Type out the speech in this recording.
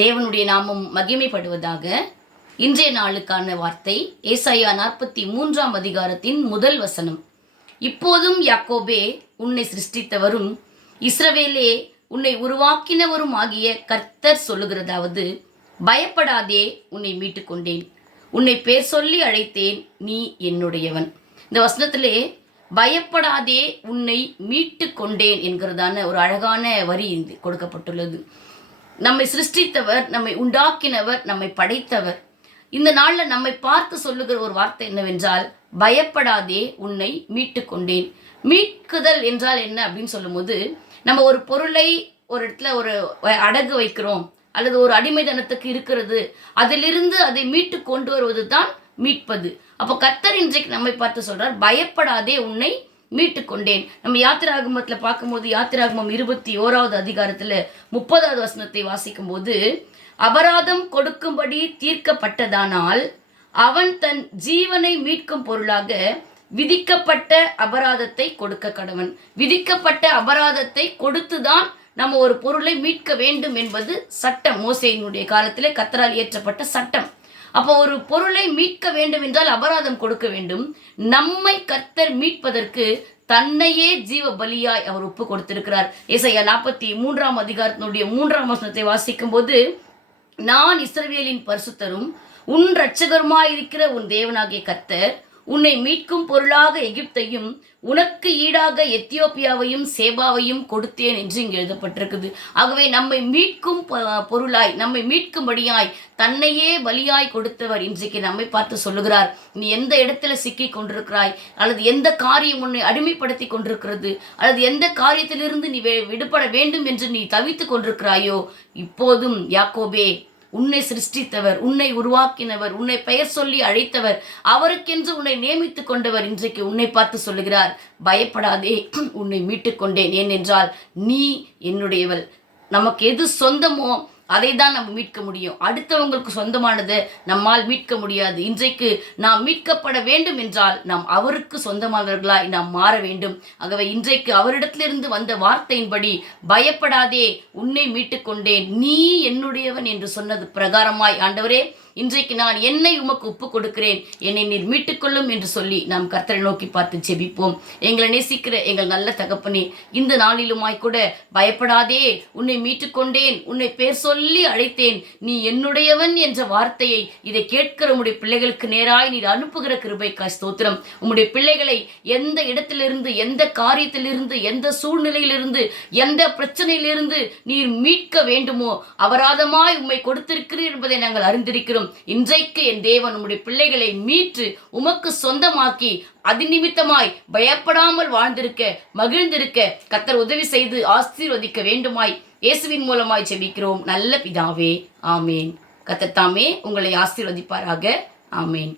தேவனுடைய நாமம் மகிமைப்படுவதாக. இன்றைய நாளுக்கான வார்த்தை ஏசாயா 43 அதிகாரத்தின் முதல் வசனம். இப்போதும் யாக்கோபே உன்னை சிருஷ்டித்தவரும் இஸ்ரவேலே உன்னை உருவாக்கினவரும் ஆகிய கர்த்தர் சொல்லுகிறதாவது, பயப்படாதே, உன்னை மீட்டுக் கொண்டேன், உன்னை பேர் சொல்லி அழைத்தேன், நீ என்னுடையவன். இந்த வசனத்திலே பயப்படாதே, உன்னை மீட்டு கொண்டேன் என்கிறதான ஒரு அழகான வரி கொடுக்கப்பட்டுள்ளது. நம்மை சிருஷ்டித்தவர், நம்மை உண்டாக்கினவர், நம்மை படைத்தவர். இந்த நாளில் நம்மை பார்த்து சொல்லுகிற ஒரு வார்த்தை என்னவென்றால், பயப்படாதே, உன்னை மீட்டு கொண்டேன். மீட்குதல் என்றால் என்ன அப்படின்னு சொல்லும்போது, நம்ம ஒரு பொருளை ஒரு இடத்துல ஒரு அடகு வைக்கிறோம் அல்லது ஒரு அடிமைதனத்துக்கு இருக்கிறது, அதிலிருந்து அதை மீட்டு கொண்டு வருவது தான் மீட்பது. அப்போ கர்த்தர் இன்றைக்கு நம்மை பார்த்து சொல்றார், பயப்படாதே, உன்னை மீட்டு கொண்டேன். நம்ம யாத்திராகமத்தில் பார்க்கும்போது யாத்திராகமம் 21 அதிகாரத்தில் 30 வசனத்தை வாசிக்கும் போது, அபராதம் கொடுக்கும்படி தீர்க்கப்பட்டதானால் அவன் தன் ஜீவனை மீட்கும் பொருளாக விதிக்கப்பட்ட அபராதத்தை கொடுக்க கடவன். விதிக்கப்பட்ட அபராதத்தை கொடுத்துதான் நம்ம ஒரு பொருளை மீட்க வேண்டும் என்பது சட்டம். மோசேயினுடைய காலத்திலே கர்த்தரால் இயற்றப்பட்ட சட்டம். அப்போ ஒரு பொருளை மீட்க வேண்டும் என்றால் அபராதம் கொடுக்க வேண்டும். நம்மை கர்த்தர் மீட்பதற்கு தன்னையே ஜீவ பலியாய் அவர் ஒப்பு கொடுத்திருக்கிறார். ஏசாயா 43 அதிகாரத்தினுடைய 3 வசனத்தை வாசிக்கும் போது, நான் இஸ்ரவேலின் பரிசுத்தரும் உன் இரட்சகருமாயிருக்கிற உன் தேவனாகிய கர்த்தர் உன்னை மீட்கும் பொருளாக எகிப்தையும் உனக்கு ஈடாக எத்தியோப்பியாவையும் சேபாவையும் கொடுத்தேன் என்று இங்கு எழுதப்பட்டிருக்குது. ஆகவே நம்மை மீட்கும் பொருளாய், நம்மை மீட்கும்படியாய் தன்னையே பலியாய் கொடுத்தவர் இன்றைக்கு நம்மை பார்த்து சொல்லுகிறார், நீ எந்த இடத்துல சிக்கி கொண்டிருக்கிறாய், அல்லது எந்த காரியம் உன்னை அடிமைப்படுத்தி கொண்டிருக்கிறது, அல்லது எந்த காரியத்திலிருந்து நீ விடுபட வேண்டும் என்று நீ தவித்து கொண்டிருக்கிறாயோ, இப்போதும் யாக்கோபே, உன்னை சிருஷ்டித்தவர், உன்னை உருவாக்கினவர், உன்னை பெயர் சொல்லி அழைத்தவர், அவருக்கென்று உன்னை நியமித்துக் கொண்டவர் இன்றைக்கு உன்னை பார்த்து சொல்லுகிறார், பயப்படாதே, உன்னை மீட்டுக் கொண்டேன். ஏனென்றால் நீ என்னுடையவள். நமக்கு எது சொந்தமோ அதை தான் நம்ம மீட்க முடியும். அடுத்தவங்களுக்கு சொந்தமானதை நம்மால் மீட்க முடியாது. இன்றைக்கு நாம் மீட்கப்பட வேண்டும் என்றால் நாம் அவருக்கு சொந்தமானவர்களாய் நாம் மாற வேண்டும். ஆகவே இன்றைக்கு அவரிடத்திலிருந்து வந்த வார்த்தையின்படி, பயப்படாதே, உன்னை மீட்டுக் கொண்டேன், நீ என்னுடையவன் என்று சொன்னது பிரகாரமாய், ஆண்டவரே, இன்றைக்கு நான் என்னை உமக்கு ஒப்பு கொடுக்கிறேன், என்னை நீர் மீட்டுக்கொள்ளும் என்று சொல்லி நாம் கர்த்தரை நோக்கி பார்த்து ஜெபிப்போம். எங்களை நேசிக்கிற எங்கள் நல்ல தகப்பனே, இந்த நாளிலுமாய் கூட பயப்படாதே, உன்னை மீட்டுக்கொண்டேன், உன்னை பேர் சொல்லி அழைத்தேன், நீ என்னுடையவன் என்ற வார்த்தையை இதை கேட்கிற உம்முடைய பிள்ளைகளுக்கு நேராய் நீர் அனுப்புகிற கிருபைக்காய் ஸ்தோத்திரம். உம்முடைய பிள்ளைகளை எந்த இடத்திலிருந்து, எந்த காரியத்திலிருந்து, எந்த சூழ்நிலையிலிருந்து, எந்த பிரச்சனையிலிருந்து நீர் மீட்க வேண்டுமோ அபராதமாய் உம்மை கொடுத்திருக்கிறீர் என்பதை நாங்கள் அறிந்திருக்கிறோம். இன்றைக்கு என் தேவன் உம்முடைய பிள்ளைகளை மீட்டு உமக்கு சொந்தமாக்கி அது நிமித்தமாய் பயப்படாமல் வாழ்ந்திருக்க, மகிழ்ந்திருக்க கர்த்தர் உதவி செய்து ஆசீர்வதிக்க வேண்டுமாய் இயேசுவின் மூலமாய் ஜெபிக்கிறோம் நல்ல பிதாவே, ஆமேன். கர்த்தர் தாமே உங்களை ஆசீர்வதிப்பாராக. ஆமேன்.